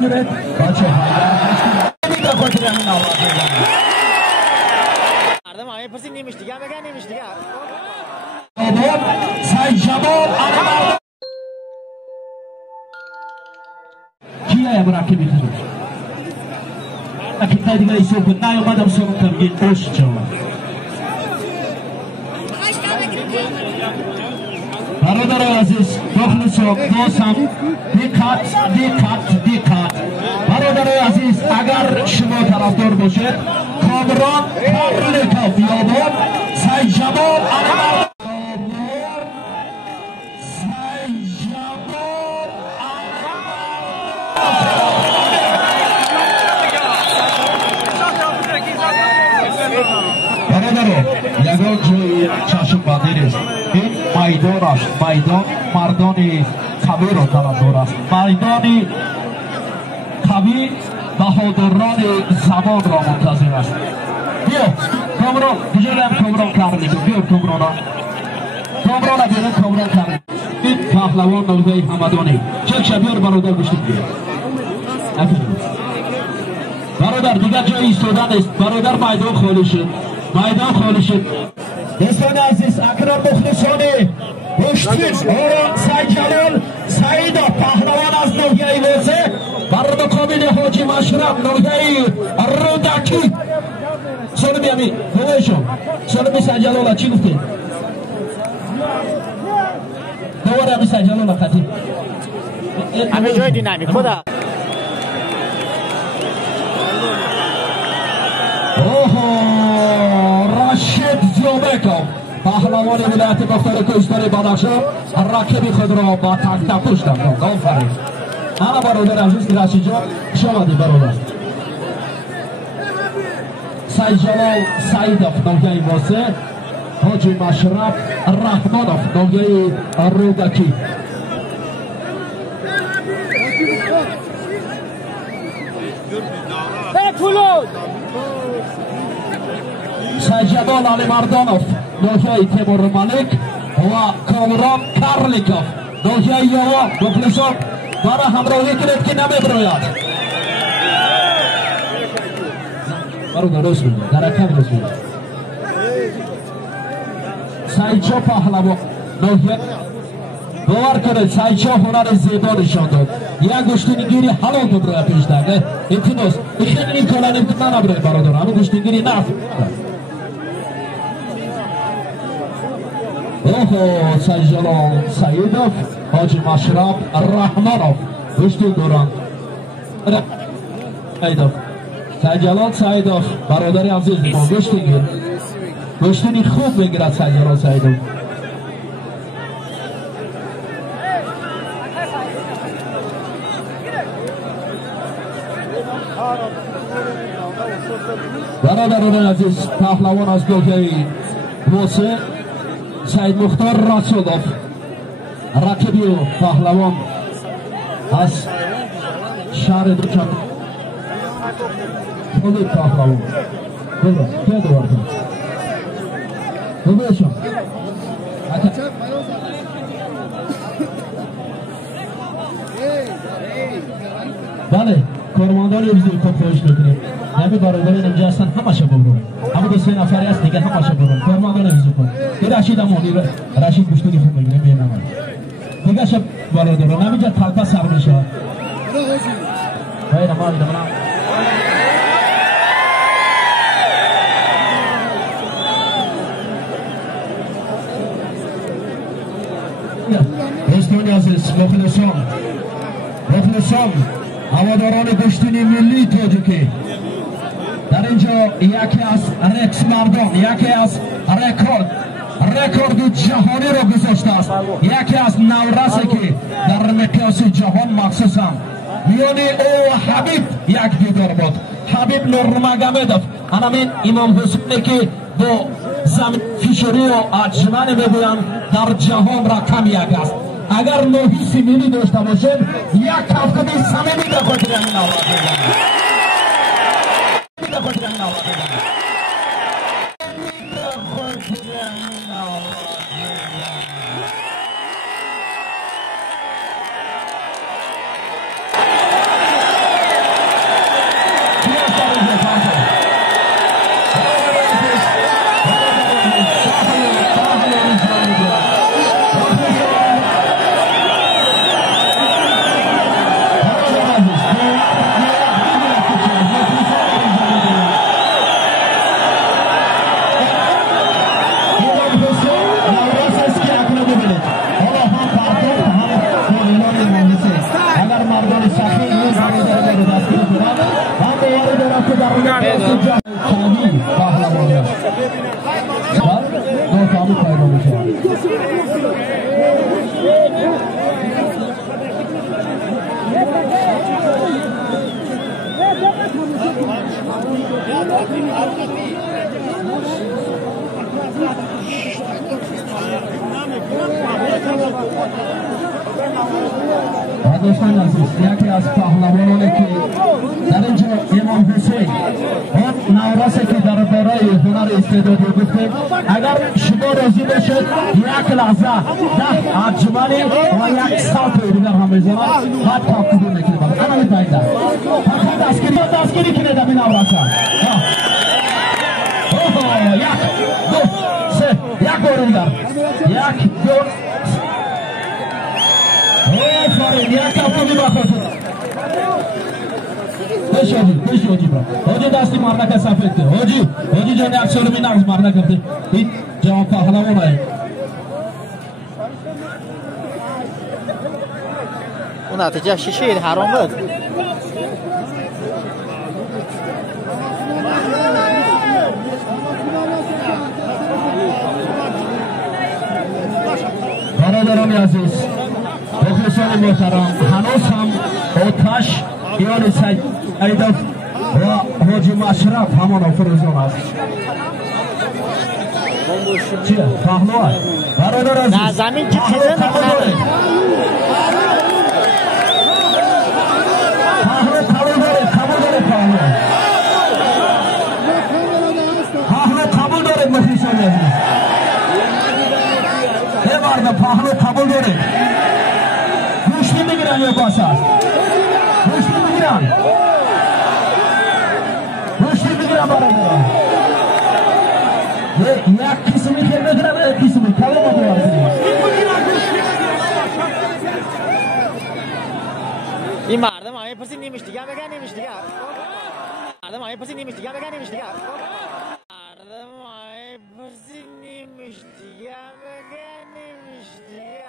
میگیرد بچه میگه خاطر همین آواز مردم آیه پرسی نیمش دیگه بگه نیمش دیگه سعید جمال کیه مرکبی خود اکی دیگه ایسو بود نیومدم سرم تبگیر خوش جواب برادر عزیز مخلصم دوستم دیکات برادر عزیز اگر شما طرفدار باشید کامران کارلیکا بیابان سعید جمال یگان جوی چشم بندی نیست این میدان است میدان مردان قوی را طلبدار است میدان قوی بهادران زمان را منتظر است بیا کامران بجرم کامران کارلیکو بیا کامران بیارم کامران کارلیکو این پهلوان نلگه همدانی چک شبیار برادر بشتید بیا برادر دیگر جای ایستادن است برادر میدان خالی شد دوستان عزیز اکرام مخلصانه بشتید اوران سعید جلال سعید پهلوان از نوحیه وزه بر مقابل حاجی مشرف نوحیه رودکی سالمی امی نویشم سالمی سعید جلال چی گفته؟ دواره امی سعید جلال خطی همه جای دینامیک خدا راشد زیوبکov پهلوان ولایت دفتر کشتار بدخشان رکب خود را با تک تپوش داد آفرین انا برادر عزیز راشد جان شما دی برادر سعید جلال سعیدов نوحیه واسه حاجی مشرف رحمانov نوحیه رودکی سعید جمال علی مردانov نوحیه تیمور ملک و کامران کارلیکov نوحیه یوا مخلصان برای همراهی کنید که نمیبراید برو درست بود درکم درست بود سعید شاه پهلوان نوحیه باور کنید سعید شاه هنر زیبا نشان داد یک گشتنگیری حلال ببرای پیش داده امتناس ایخین این کلان امتنا نبرای برادر همه گشتنگیری نفت اوه سعید جلال سعیدov حاجی مشرف رحمانov گشتن دوران سعید جلال سعیدov برادر عزیز ما گشتنگیر گشتنی خوب میگیرد سعید جلال سعیدov برادران عزیز پهلوان از نوحیه واسه سعید مختار رسولov رکبی و پهلوان از شهر دوچم خودی پهلوان بله که دوار کن ببیشم بله کارماندان یوزی خوب خواهش میکنیم نمی برادرین اینجا هستن همه شا ببرون همه دو سه نفری هست دیگه همه شا ببرون کارماندان یوزی کن که رشید امانی رشید گشتونی خوب میگیریم بیر نمان دیگه شا برادران نمیجا تلپا سر میشه باید اما بیده منم دوستان عزیز مخلصان هواداران گشتنی ملی تاجیکی در اینجا یکی از رکس مردان یکی از رکورد جهانی را گذاشته است یکی از نورسی که در مقیاس جهان مخصوص هم میانی او حبیب یک دیدار بود حبیب نورمگامدov همین امام حسینی که با زمین فیشوری و اجمن میگویند در جهان رقم یک است اگر نوحیس ملی داشته باشد یک هفته صمیمی به خاطر همین آواز دوستان عزیز یکی از پهلوانانی که در اینجا امام حسین اون نوراسی که در برای هنر استعدادی گفته اگر شما راضی باشید یک لحظه 10 اجمالی و یک سالت دیگر هم بزنم بعد تاکید میکنیم انا میتایید فقط دستگیری کنید این نوراسا یک دو سه یک بار دیگر یک دو آفرین یک کفتی باخته بشودی برا حاجی دستی مردک سفید که حاجی جان یک سالمی نغز مردک کرده این جواب پهلوان आहे اون نتیجه شیشه حرام بود برادران عزیز مخلصان محترم هنوز هم آتش ایال سیدف و حاجی مشرف همان افروزان است چیه؟ پهلوان برادر عزیز نه زمین که چیزه نکنه قبول داره مخلصان عزیز پهلو قبول داره گوشتی میگیرن یا باس است گوشتی میگیرن برادران یک قسمی که میگیرن یک قسمی کلام میگیرن این مردم همه پرسی نیمش دیگه بگن نیمش دیگه مردم همه پرسی نیمش دیگه بگن نیمش دیگه مردم همه پرسی نیمش دیگه بگن نیمش دیگه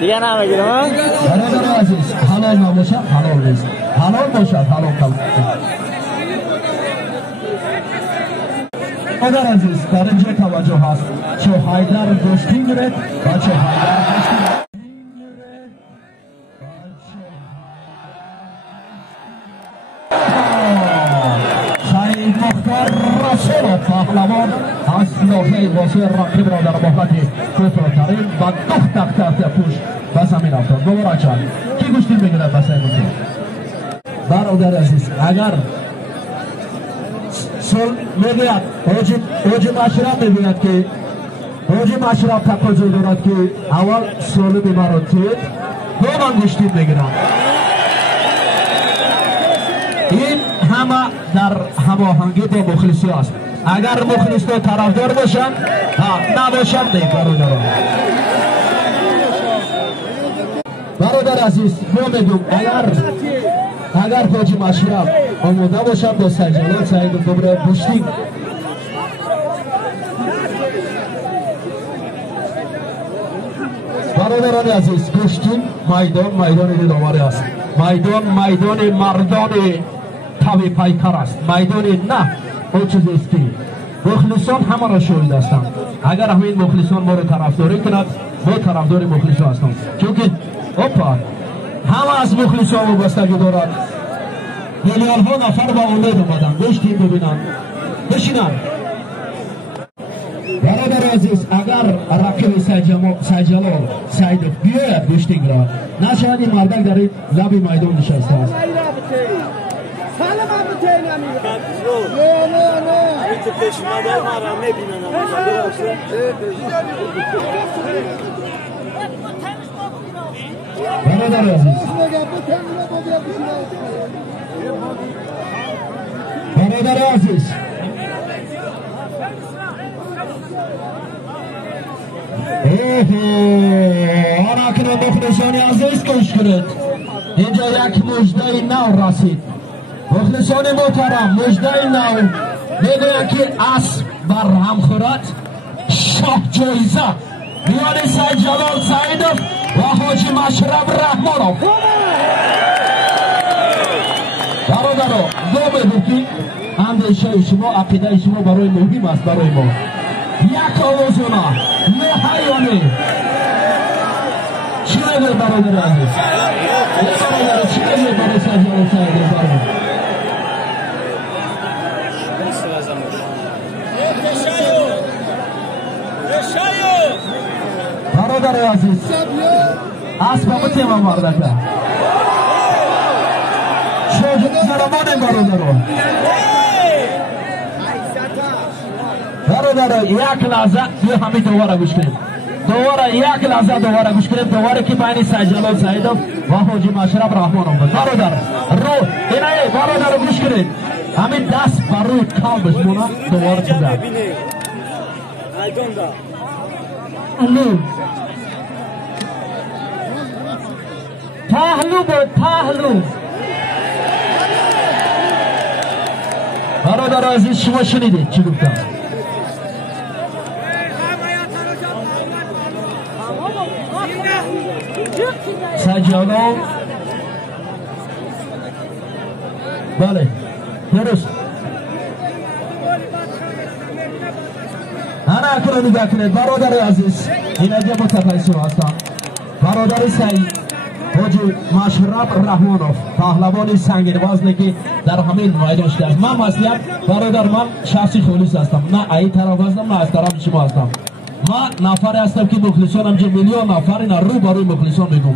دیگه نمیگیرم برادر عزیز حلال نباشد حلال نیست حلال باشد حلال قبول برادر عزیز در اینجا توجه هست چه حیدر گوشتی گیرد و چه حیدر گوشتی سعید مختار رسول پهلوان از لوحه واسه رقیب را در مهلت کوتاه‌ترین و دو تخت پوش به زمین افتاد مبارک شد کی گوشتی میگیرد به سعید مختار برادر عزیز اگر سول میگوید حاجی مشرف میگوید که حاجی مشرف تقاضا دارد که اول سالم مرا دید دو من گوشتی میگیرم این همه در هماهنگی با مخلصی است اگر مخلص طرفدار باشند نباشند دیگه برادر عزیز ما میگم اگر حاجی مشرف آماده باشد با سجلات سعید دوباره پشتی برادران عزیز گشتیم میدان داماره است میدان مردان تاوی پیکر است میدان نه او چیزی است که مخلصان همه را شاهد هستند اگر همین مخلصان ما را طرفداری کند ما طرفدار مخلصان هستند چونکه همه از مخلصان وابستگی دارد میلیون ها نفر با امید آمدن گشتیم ببینن بشینن برادر عزیز اگر رقیب سیدجلال سیدف بیاید گشتینگ را نشاید این مردک در این لب میدان نشسته است برادر عزیز برادر عزیز آنا اکنون مخلصان عزیز گوش کنید. اینجا یک مژده نو رسید. مخلصان محترم، مژده نو میگوید که اسب بر هم خورد شاه جایزه میان سید جلال سعیدов و حاجی مشرف رحمانov. برادران دو میگوید که اندیشه شما، عقیده شما برای مهم است. برای ما یک آوازونه یه حیانه چی میگوید برادر عزیز؟ برادر چی میگوید برای سید جلال سعیدov؟ برادر عزیز اسب بتیم مردکه شاید زرمان برادر یک لحظه یه همین دوباره گوش کنیم. دوباره یک لحظه دوباره گوش کنیم. دوباره که بین سید جلال سعیدov و حاجی مشرف رحمانov بود. برادر رو اینه برادر گوش کنید. همین دست بر روی کالبش مونه دوباره چیزه الو پهلو بود پهلو. برادر عزیز شما شنیدید چی گفتم؟ سید جلال بله درست انا اکنون نگاه کنید. برادر عزیز این اینجا متفیسون هستم. برادر سعید حاجی مشرف رحمانov پهلوان سنگین وزنی که در همین میدان شده است. من مثلا برادر من شخصی خالص هستم، نه ای طرف هستم نه از طرف شما هستم. من نفری هستم که مخلصانم جو میلیون نفر اینا رو برای مخلصان میگم.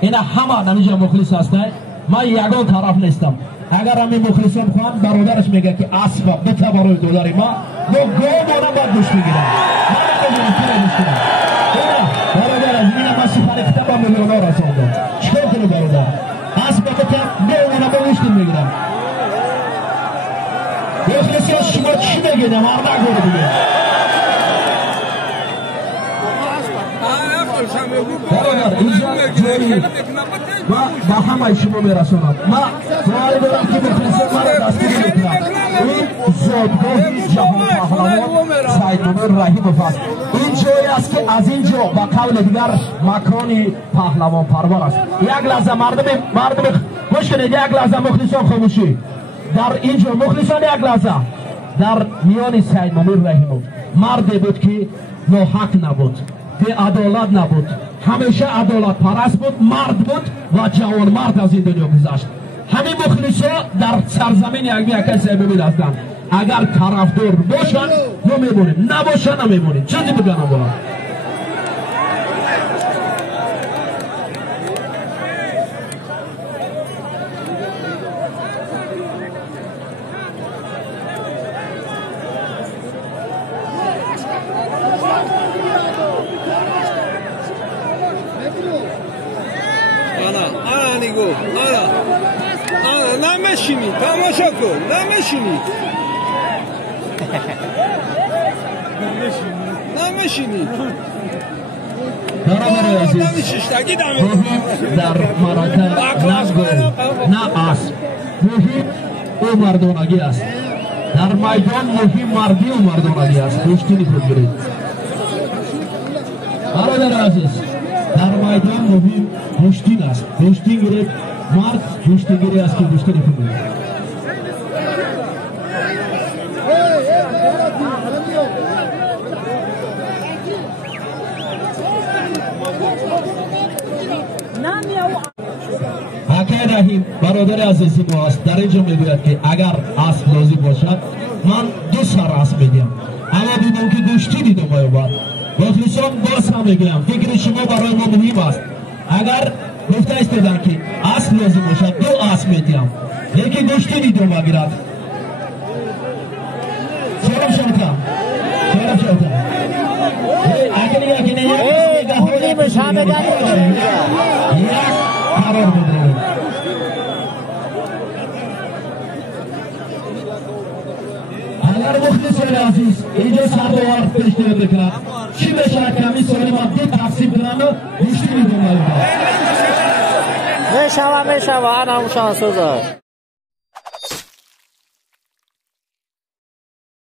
اینا همه نمیجا مخلص هستن. من یگان طرف نیستم. اگر همین مخلصان خواهند برادرش میگه که اسب بته برای دلاری ما گامانه باید گوش بگیرم. برادر از این ما سفر کتاب میلیون‌ها رساندم. چیکار کنم برادر؟ اسب بته گامانه با گوش میگیرم. مخلصان شما چی میگید؟ ما نگوره دیگه. برادر اینجا جوری با همه شما میرسونم. ما دعای دارم که مخلصان مرا دستگیر میکنم. این زادگاه جهان پهلوان سید منیر رحیمov است. این جایی است که از اینجا با قول دیگر مکان پهلوان پرور است. یک لحظه مردم گوش کنید. یک لحظه مخلصان خاموشی. در اینجا مخلصان یک لحظه در میان سید منیر رحیمov مردی بود که ناحق نبود، بی عدالت نبود، همیشه عدالت پرست بود، مرد بود و جوان مرد از این دنیا گذشت. همین مخلصا در سرزمین یک سببی هستند. اگر طرفدار باشن ما میمونیم، نباشن نمیمونیم. چندی بگنم بالا نمیشینی تماشا کن نمیشینی برادر عزیز در مراتب نزگل نه اسب مهم او مردانگی است. در میدان مهم مردی و مردانگی است. گوشتینی خود گیرید برادر عزیز. در میدان مهم گوشتین است. گوشتین گیرید مرد گوشتین گیری است که گوشتینی خود گیرید. حکای رحیم برادر عزیزی ما است. در اینجا میگوید که اگر اسب لازم باشد من دو سر اسب میدیم، اما دیدم که گوشتی دیدم باید مخلصان باز هم میگم فکر شما برای ما مهم است. اگر گفته استیدن که اسب لازم باشد دو اسب میدیم، لیکن گوشتی دیدم بگیرد. سلام شما اگر یکی خونی مشابه داری قرار بده. اگر مخلصان عزیز اینجا سر و وقت پیشتر بکنم چی بشه کمی سالی ما دو تقسیم کنم و گوشتی میدونم میشوم انا شانسوزا